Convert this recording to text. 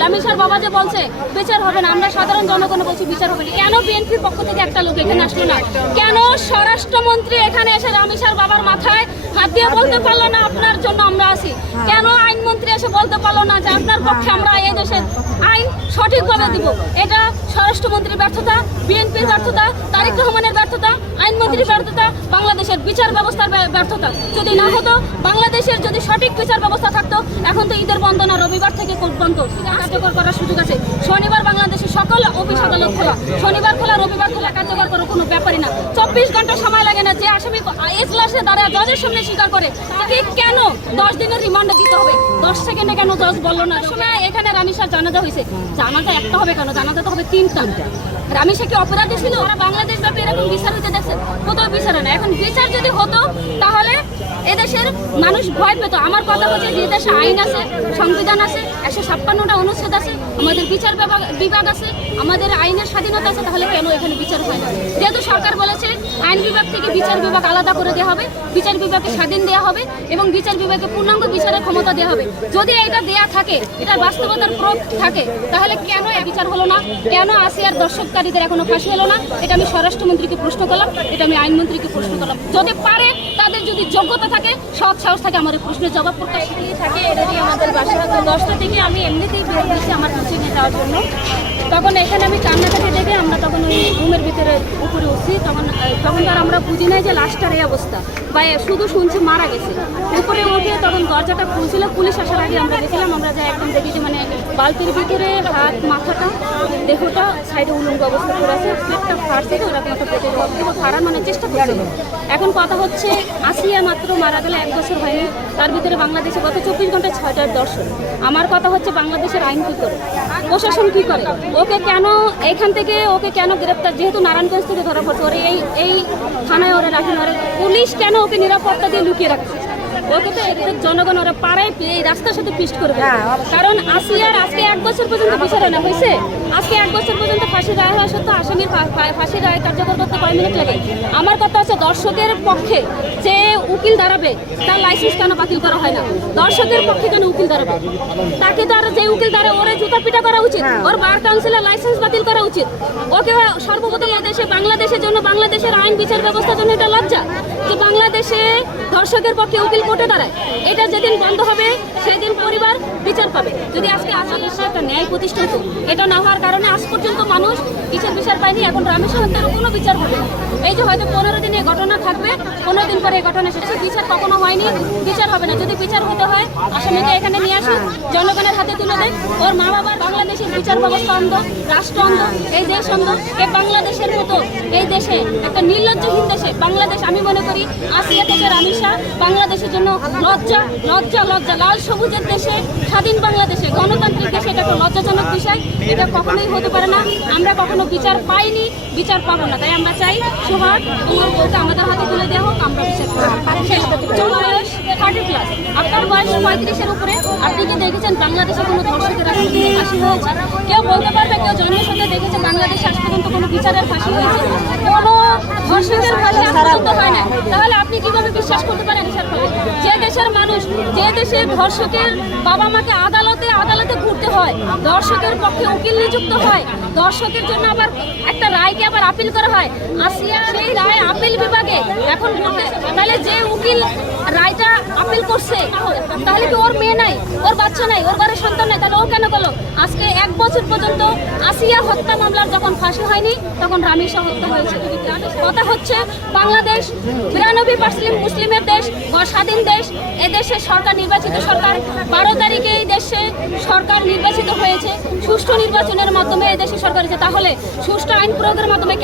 লামিসার বাবা যে বলছে বিচার হবে না, আমরা সাধারণ জনগণ বলছি বিচার হবে না। কেন বিএনপির পক্ষ থেকে একটা লোক এখানে আসলো না? কেন স্বরাষ্ট্রমন্ত্রী এখানে এসে লামিসার বাবার মাথায় হাত দিয়ে বলতে পারলো না আপনার জন্য আমরা আছি? কেন আইনমন্ত্রী এসে বলতে পারলো না যে আপনার পক্ষে আমরা এই দেশের আইন সঠিকভাবে দিব? এটা স্বরাষ্ট্রমন্ত্রীর ব্যর্থতা, বিএনপির ব্যর্থতা, তারেক রহমানের ব্যর্থতা, আইনমন্ত্রীর ব্যর্থতা, বাংলাদেশের বিচার ব্যবস্থার ব্যর্থতা। যদি না হতো, বাংলাদেশের যদি সঠিক বিচার ব্যবস্থা থাকতো, এখন তো ঈদের বন্ধ না, রবিবার থেকে কোর্ট বন্ধ, কার্যকর করার সুযোগ আছে। শনিবার বাংলাদেশের সকল অফিস আদালত খোলা, শনিবার খোলা, রবিবার খোলা, কার্যকর করার কোনো ব্যাপারই না। 24 ঘন্টা সময় লাগে না। যে আসামি এজলাসে দাঁড়ায় জজের সামনে স্বীকার করে, তাকে কেন 10 দিনের রিমান্ডে দিতে হবে? 10 সেকেন্ডে কেন জজ বললো না? সময় এখানে রামিসার জানাজা হয়েছে, জানাজা একটা হবে কেন? জানাজা তো হবে 3টা। রামিসা কি অপরাধী ছিল? ওরা বাংলাদেশ ব্যাপী এরকম বিচার হতে দেখছে, কোথাও বিচার হয় না। এখন বিচার যদি হতো তাহলে এদেশের মানুষ ভয় পেত। আমার কথা হচ্ছে যে দেশে আইন আছে, সংবিধান আছে, 156টা অনুচ্ছেদ আছে, আমাদের বিচার বিভাগ আছে, আমাদের আইনের স্বাধীনতা আছে, তাহলে কেন এখানে বিচার হয় না? যেহেতু সরকার বলেছে আইন বিভাগ থেকে বিচার বিভাগ আলাদা করে দেওয়া হবে, বিচার বিভাগকে স্বাধীন দেওয়া হবে এবং বিচার বিভাগকে পূর্ণাঙ্গ বিচারের ক্ষমতা দেওয়া হবে। যদি এটা দেয়া থাকে, এটা বাস্তবতার প্রয়োগ থাকে, তাহলে কেন বিচার হলো না? কেন আসিয়ার দর্শককারীদের এখনো ফাঁসি হলো না? এটা আমি স্বরাষ্ট্রমন্ত্রীকে প্রশ্ন করলাম, এটা আমি আইনমন্ত্রীকে প্রশ্ন করলাম। যদি পারে, তাদের যদি যোগ্যতা থাকে, সৎ সাহস থাকে, আমার এই প্রশ্নের জবাব প্রকাশ থাকে। এটাই আমাদের বাসা। 10টা থেকে আমি এমনিতেই বের হয়েছি আমার কোচিংয়ে যাওয়ার জন্য। তখন এখানে আমি কান্নাকাটি দেখে আমরা তখন ওই রুমের ভিতরে উপরে উঠছি। তখন তো আর আমরা বুঝি নাই যে লাশটার এই অবস্থা, বা শুধু শুনছি মারা গেছে। উপরে উঠে তখন দরজাটা খুলছিল, পুলিশ আসার আগে আমরা গেছিলাম। আমরা যাই একদম দেখি যে মানে বালতির ভিতরে হাত, মাথাটা, দেহটা সাইডে উলঙ্গ অবস্থা করে আছে, পেটটা ফাটছে, ওরকম একটা পেটের অবস্থা হারার মানে চেষ্টা করছিল। এখন কথা হচ্ছে আসিয়া মাত্র মারা গেলে 1 বছর হয়নি, তার ভিতরে বাংলাদেশে গত 24 ঘন্টায় 6টার দর্শন। আমার কথা হচ্ছে বাংলাদেশের আইন কী করে, প্রশাসন কী করে? ওকে কেন এখান থেকে ওকে কেন গ্রেপ্তার? যেহেতু নারায়ণগঞ্জ থেকে ধরা পড়ছে, ওরে এই থানায় ওরা রাখেন, ওরা পুলিশ কেন ওকে নিরাপত্তা দিয়ে লুকিয়ে রাখছে? ওকে তো এদের জনগণ ওরা পাড়ায় এই রাস্তার সাথে পিষ্ট করবে। কারণ আসিয়ার আজকে 1 বছর পর্যন্ত বিচার হয় না, হয়েছে? আজকে 1 বছর পর্যন্ত ফাঁসির রায় হওয়া সত্ত্বেও আসামির ফাঁসির রায় কার্যকর করতে কয় মিনিট লাগে? আমার কথা হচ্ছে দর্শকের পক্ষে যে উকিল দাঁড়াবে, তার লাইসেন্স কেন বাতিল করা হয় না? দর্শকের পক্ষে কেন উকিল দাঁড়াবে? তাকে তার যে উকিল দাঁড়ায় ওরে জুতা পিটা করা উচিত, ওর বার কাউন্সিলের লাইসেন্স বাতিল করা উচিত। ওকে সর্বপ্রথম এদেশে বাংলাদেশের জন্য, বাংলাদেশের আইন বিচার ব্যবস্থার জন্য এটা লজ্জা যে বাংলাদেশে দর্শকের পক্ষে উকিল কোর্টে দাঁড়ায়। এটা যেদিন বন্ধ হবে সেদিন পরিবার বিচার পাবে। যদি আজকে আসলে একটা ন্যায় প্রতিষ্ঠান, তো এটা না হওয়ার কারণে আজ পর্যন্ত মানুষ বিচার পায়নি। এখন রামেশ হত্যার কোনো বিচার হবে না। এই যে হয়তো 15 দিন এই ঘটনা থাকবে, 15 দিন পরে এই ঘটনা শেষে বিচার কখনো হয়নি, বিচার হবে না। যদি বিচার হতে হয়, আসামিকে এখানে নিয়ে আসুন, জনগণের হাতে তুলে দেয়। ওর মা বাবার বাংলাদেশের বিচার ব্যবস্থা অন্ধ, রাষ্ট্র অন্ধ, এই দেশ অন্ধ। এই বাংলাদেশের মতো এই দেশে একটা নির্লজ্জহীন দেশে বাংলাদেশ, আমি মনে করি আসিয়া থেকে রামিসা বাংলাদেশের জন্য লজ্জা, লজ্জা, লজ্জা। লাল সবুজের দেশে, স্বাধীন বাংলাদেশে, গণতান্ত্রিক দেশে এটা একটা লজ্জাজনক বিষয়। এটা কখনোই হতে পারে না। আমরা কখনো বিচার পাইনি, বিচার পাবো না। তাই আমরা চাই সোহাগ তোমার বলতে আমাদের হাতে তুলে দেওয়া হোক, আমরা বিচার করবো। বয়স 30+, আপনার বয়স 35-এর উপরে। আপনি কি দেখেছেন বাংলাদেশে কোনো ধর্ষকের ফাঁসি হয়েছে? কেউ বলতে পারবে কেউ জন্মের সাথে দেখেছে বাংলাদেশে আজ পর্যন্ত কোনো বিচারের ফাঁসি হয়েছে? কোনো ধর্ষকের ফাঁসি আজ পর্যন্ত হয় না। তাহলে আপনি কিভাবে বিশ্বাস করতে পারেন বিচার হবে? যে দেশের মানুষ, যে দেশের ধর্ষকের বাবা মাকে আদালতে ঘুরতে হয়, ধর্ষকের পক্ষে উকিল নিযুক্ত হয়, ধর্ষকের জন্য আবার একটা রায়কে আবার আপিল করা হয়, আসিয়া সেই রায় আপিল বিভাগে এখন তাহলে যে উকিল রায়টা আপিল করছে, তাহলে কি ওর মেয়ে নাই, ওর বাচ্চা নাই, ওর ঘরে সন্তান নাই? তাহলে ও কেন করলো? আজকে 1 বছর পর্যন্ত আসিয়া হত্যা মামলার যখন ফাঁসি হয়নি, তখন রামিসা হত্যা হয়েছে। কথা হচ্ছে বাংলাদেশ 92% মুসলিমের দেশ, স্বাধীন দেশ। এদেশে সরকার নির্বাচিত সরকার, 12 তারিখে এই দেশে সরকার নির্বাচিত হয়েছে, সুষ্ঠু নির্বাচনের মাধ্যমে এদেশে সরকার হয়েছে। তাহলে সুষ্ঠু আইন প্রয়োগের মাধ্যমে